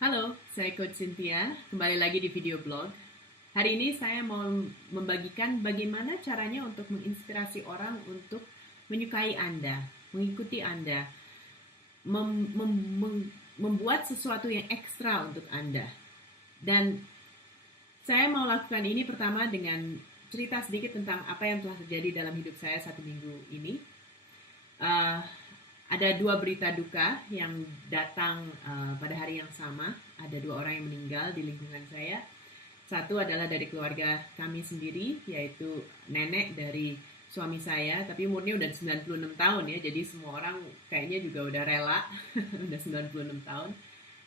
Halo, saya Coach Cynthia. Kembali lagi di video blog. Hari ini saya mau membagikan bagaimana caranya untuk menginspirasi orang untuk menyukai Anda, mengikuti Anda, membuat sesuatu yang ekstra untuk Anda. Dan saya mau lakukan ini pertama dengan cerita sedikit tentang apa yang telah terjadi dalam hidup saya 1 minggu ini. Uh, ada 2 berita duka yang datang pada hari yang sama. Ada 2 orang yang meninggal di lingkungan saya. Satu adalah dari keluarga kami sendiri, yaitu nenek dari suami saya, tapi umurnya udah 96 tahun ya, jadi semua orang kayaknya juga udah rela, udah 96 tahun.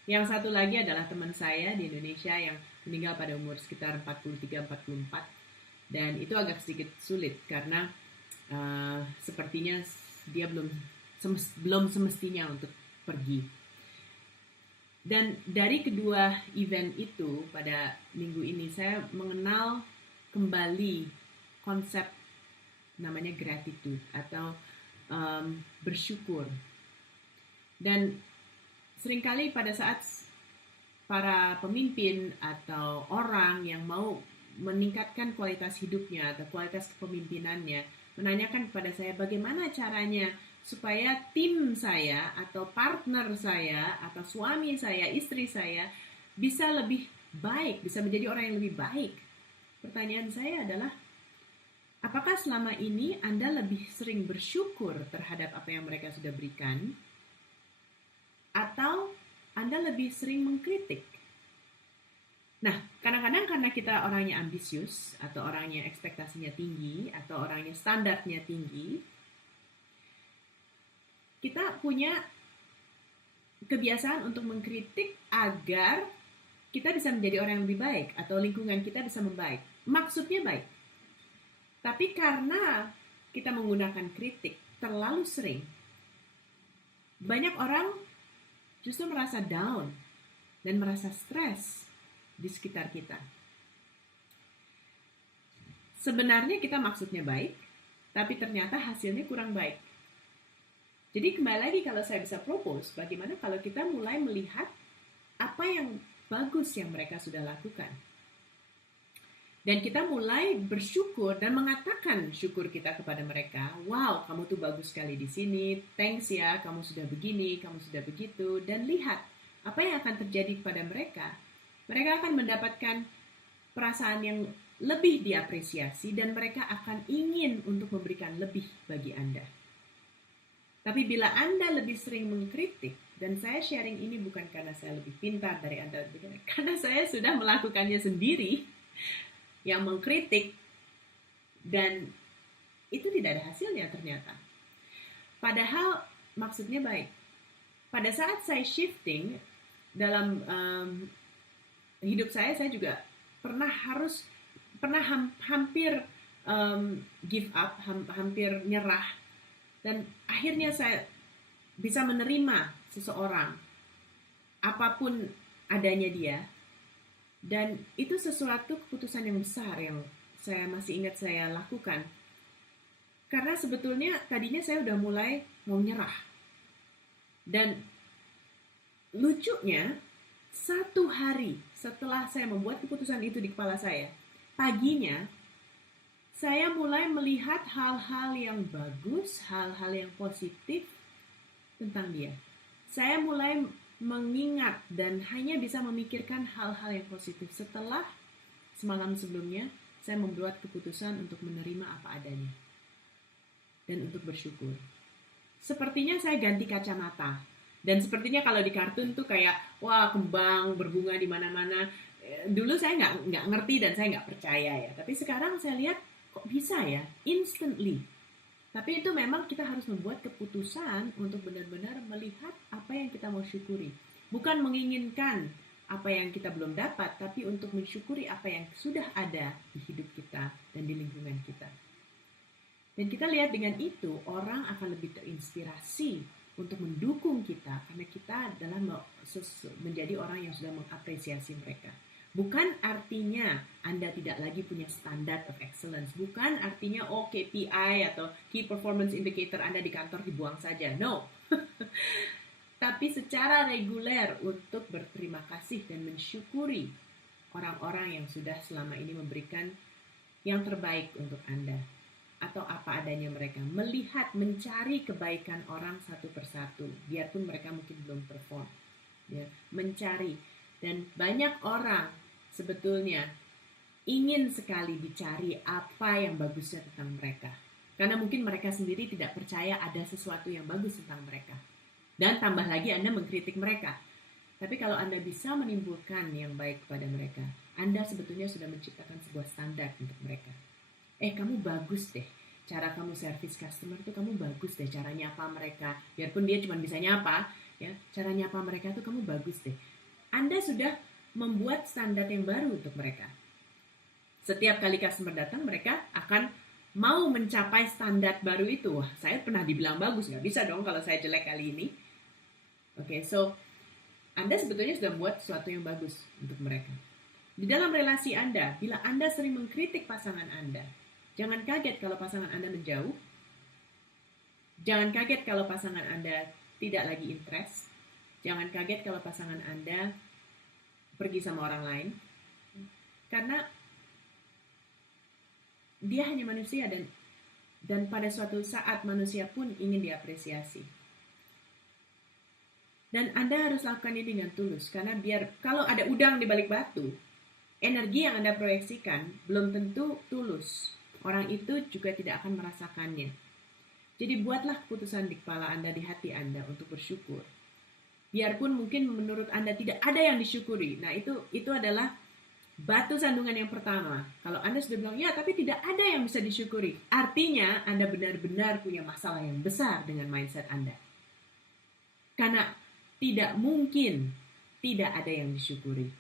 Yang satu lagi adalah teman saya di Indonesia yang meninggal pada umur sekitar 43-44, dan itu agak sedikit sulit karena sepertinya dia belum semestinya untuk pergi. Dan dari kedua event itu pada minggu ini saya mengenal kembali konsep namanya gratitude atau bersyukur. Dan seringkali pada saat para pemimpin atau orang yang mau meningkatkan kualitas hidupnya atau kualitas kepemimpinannya menanyakan kepada saya bagaimana caranya supaya tim saya atau partner saya atau suami saya, istri saya bisa lebih baik, bisa menjadi orang yang lebih baik. Pertanyaan saya adalah, apakah selama ini Anda lebih sering bersyukur terhadap apa yang mereka sudah berikan, atau Anda lebih sering mengkritik? Nah, kadang-kadang karena kita orangnya ambisius, atau orangnya ekspektasinya tinggi, atau orangnya standarnya tinggi, kita punya kebiasaan untuk mengkritik agar kita bisa menjadi orang yang lebih baik atau lingkungan kita bisa membaik. Maksudnya baik. Tapi karena kita menggunakan kritik terlalu sering, banyak orang justru merasa down dan merasa stres di sekitar kita. Sebenarnya kita maksudnya baik, tapi ternyata hasilnya kurang baik. Jadi kembali lagi kalau saya bisa propose, bagaimana kalau kita mulai melihat apa yang bagus yang mereka sudah lakukan. Dan kita mulai bersyukur dan mengatakan syukur kita kepada mereka. Wow, kamu tuh bagus sekali di sini. Thanks ya, kamu sudah begini, kamu sudah begitu. Dan lihat apa yang akan terjadi kepada mereka. Mereka akan mendapatkan perasaan yang lebih diapresiasi dan mereka akan ingin untuk memberikan lebih bagi Anda. Tapi bila Anda lebih sering mengkritik, dan saya sharing ini bukan karena saya lebih pintar dari Anda, karena saya sudah melakukannya sendiri, yang mengkritik, dan itu tidak ada hasilnya ternyata. Padahal maksudnya baik. Pada saat saya shifting dalam hidup saya juga pernah hampir give up, hampir nyerah. Dan akhirnya saya bisa menerima seseorang, apapun adanya dia. Dan itu sesuatu keputusan yang besar yang saya masih ingat saya lakukan. Karena sebetulnya tadinya saya udah mulai mau nyerah. Dan lucunya, 1 hari setelah saya membuat keputusan itu di kepala saya, paginya, saya mulai melihat hal-hal yang bagus, hal-hal yang positif tentang dia. Saya mulai mengingat dan hanya bisa memikirkan hal-hal yang positif setelah semalam sebelumnya saya membuat keputusan untuk menerima apa adanya dan untuk bersyukur. Sepertinya saya ganti kacamata. Dan sepertinya kalau di kartun tuh kayak, wah kembang berbunga di mana-mana. Dulu saya nggak ngerti dan saya nggak percaya ya. Tapi sekarang saya lihat, kok bisa ya, instantly. Tapi itu memang kita harus membuat keputusan untuk benar-benar melihat apa yang kita mau syukuri. Bukan menginginkan apa yang kita belum dapat, tapi untuk mensyukuri apa yang sudah ada di hidup kita dan di lingkungan kita. Dan kita lihat dengan itu, orang akan lebih terinspirasi untuk mendukung kita, karena kita adalah menjadi orang yang sudah mengapresiasi mereka. Bukan artinya Anda tidak lagi punya standard of excellence. Bukan artinya KPI atau Key Performance Indicator Anda di kantor dibuang saja. No. tapi secara reguler untuk berterima kasih dan mensyukuri orang-orang yang sudah selama ini memberikan yang terbaik untuk Anda atau apa adanya mereka. Melihat, mencari kebaikan orang satu persatu, biarpun mereka mungkin belum perform. Ya, mencari. Dan banyak orang sebetulnya ingin sekali dicari apa yang bagusnya tentang mereka. Karena mungkin mereka sendiri tidak percaya ada sesuatu yang bagus tentang mereka. Dan tambah lagi Anda mengkritik mereka. Tapi kalau Anda bisa menimbulkan yang baik kepada mereka, Anda sebetulnya sudah menciptakan sebuah standar untuk mereka. Kamu bagus deh. Cara kamu service customer itu kamu bagus deh. Cara nyapa mereka. Biarpun dia cuma bisa nyapa, ya, cara nyapa mereka itu kamu bagus deh. Anda sudah membuat standar yang baru untuk mereka. Setiap kali customer datang, mereka akan mau mencapai standar baru itu. Wah, saya pernah dibilang bagus. Nggak bisa dong kalau saya jelek kali ini. Oke, so Anda sebetulnya sudah membuat sesuatu yang bagus untuk mereka. Di dalam relasi Anda, bila Anda sering mengkritik pasangan Anda, jangan kaget kalau pasangan Anda menjauh. Jangan kaget kalau pasangan Anda tidak lagi interest. Jangan kaget kalau pasangan Anda pergi sama orang lain. Karena dia hanya manusia dan pada suatu saat manusia pun ingin diapresiasi. Dan Anda harus lakukan ini dengan tulus. Karena kalau ada udang di balik batu, energi yang Anda proyeksikan belum tentu tulus. Orang itu juga tidak akan merasakannya. Jadi buatlah keputusan di kepala Anda, di hati Anda untuk bersyukur. Biarpun mungkin menurut Anda tidak ada yang disyukuri. Nah, itu adalah batu sandungan yang pertama. Kalau Anda sudah bilang, ya tapi tidak ada yang bisa disyukuri. Artinya Anda benar-benar punya masalah yang besar dengan mindset Anda. Karena tidak mungkin tidak ada yang disyukuri.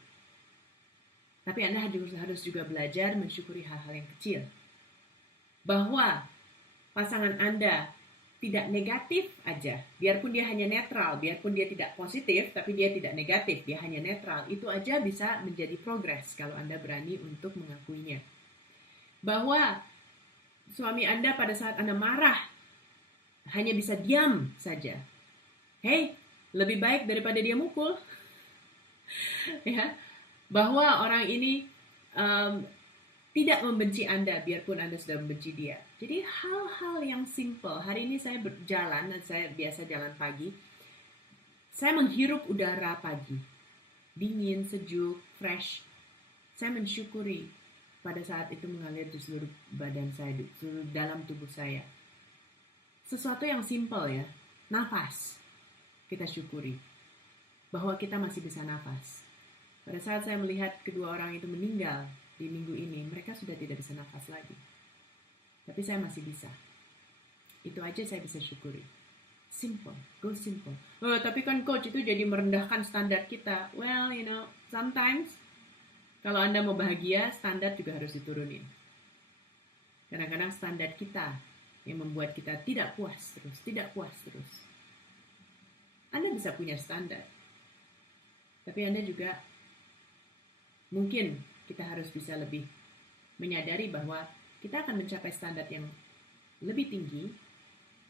Tapi Anda harus juga belajar mensyukuri hal-hal yang kecil. Bahwa pasangan Anda tidak negatif aja, biarpun dia hanya netral, biarpun dia tidak positif, tapi dia tidak negatif, dia hanya netral, itu aja bisa menjadi progres kalau Anda berani untuk mengakuinya. Bahwa suami Anda pada saat Anda marah, hanya bisa diam saja. Lebih baik daripada dia mukul. Ya, bahwa orang ini tidak membenci Anda, biarpun Anda sudah membenci dia. Jadi hal-hal yang simple. Hari ini saya berjalan, saya biasa jalan pagi. Saya menghirup udara pagi. Dingin, sejuk, fresh. Saya mensyukuri pada saat itu mengalir di seluruh badan saya, di seluruh dalam tubuh saya. Sesuatu yang simple ya, nafas. Kita syukuri bahwa kita masih bisa nafas. Pada saat saya melihat kedua orang itu meninggal di minggu ini, mereka sudah tidak bisa nafas lagi. Tapi saya masih bisa. Itu aja saya bisa syukuri. Simple, go simple. Tapi kan coach itu jadi merendahkan standar kita. Well, sometimes kalau Anda mau bahagia, standar juga harus diturunin. Kadang-kadang standar kita yang membuat kita tidak puas terus. Anda bisa punya standar. Tapi Anda juga mungkin kita harus bisa lebih menyadari bahwa kita akan mencapai standar yang lebih tinggi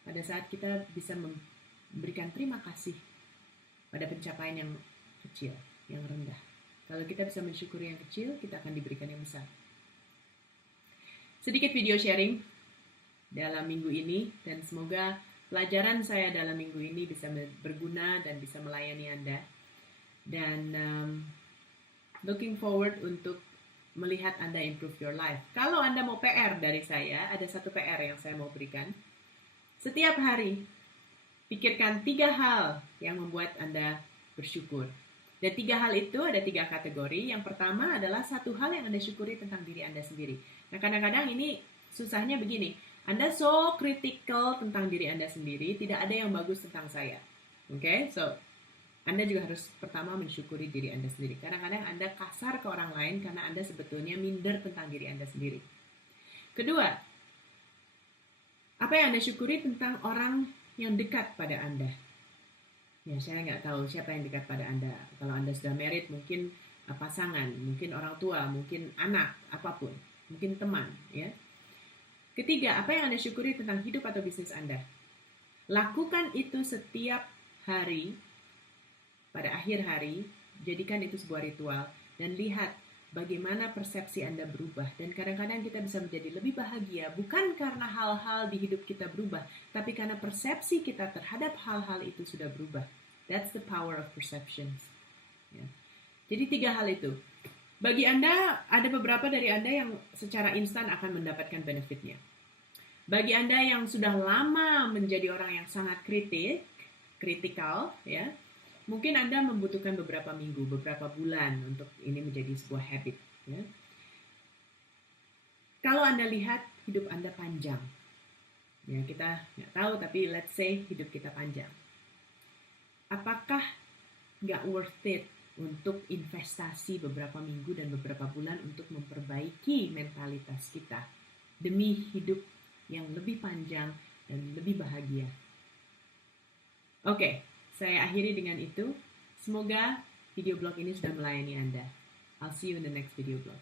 pada saat kita bisa memberikan terima kasih pada pencapaian yang kecil, yang rendah. Kalau kita bisa mensyukuri yang kecil, kita akan diberikan yang besar. Sedikit video sharing dalam minggu ini, dan semoga pelajaran saya dalam minggu ini bisa berguna dan bisa melayani Anda. Dan looking forward untuk melihat Anda improve your life. Kalau Anda mau PR dari saya, ada satu PR yang saya mau berikan. Setiap hari, pikirkan 3 hal yang membuat Anda bersyukur. Dan 3 hal itu ada 3 kategori. Yang pertama adalah satu hal yang Anda syukuri tentang diri Anda sendiri. Nah, kadang-kadang ini susahnya begini. Anda so critical tentang diri Anda sendiri, tidak ada yang bagus tentang saya. Oke, so Anda juga harus pertama mensyukuri diri Anda sendiri. Kadang-kadang Anda kasar ke orang lain karena Anda sebetulnya minder tentang diri Anda sendiri. Kedua, apa yang Anda syukuri tentang orang yang dekat pada Anda? Ya, saya nggak tahu siapa yang dekat pada Anda. Kalau Anda sudah married, mungkin pasangan, mungkin orang tua, mungkin anak, apapun. Mungkin teman, ya. Ketiga, apa yang Anda syukuri tentang hidup atau bisnis Anda? Lakukan itu setiap hari pada akhir hari, jadikan itu sebuah ritual dan lihat bagaimana persepsi Anda berubah. Dan kadang-kadang kita bisa menjadi lebih bahagia bukan karena hal-hal di hidup kita berubah, tapi karena persepsi kita terhadap hal-hal itu sudah berubah. That's the power of perceptions. Ya. Jadi 3 hal itu. Bagi Anda, ada beberapa dari Anda yang secara instan akan mendapatkan benefitnya. Bagi Anda yang sudah lama menjadi orang yang sangat kritikal, ya, mungkin Anda membutuhkan beberapa minggu, beberapa bulan untuk ini menjadi sebuah habit. Ya. Kalau Anda lihat hidup Anda panjang, ya kita nggak tahu, tapi let's say hidup kita panjang. Apakah nggak worth it untuk investasi beberapa minggu dan beberapa bulan untuk memperbaiki mentalitas kita demi hidup yang lebih panjang dan lebih bahagia? Oke, saya akhiri dengan itu. Semoga video blog ini sudah melayani Anda. I'll see you in the next video blog.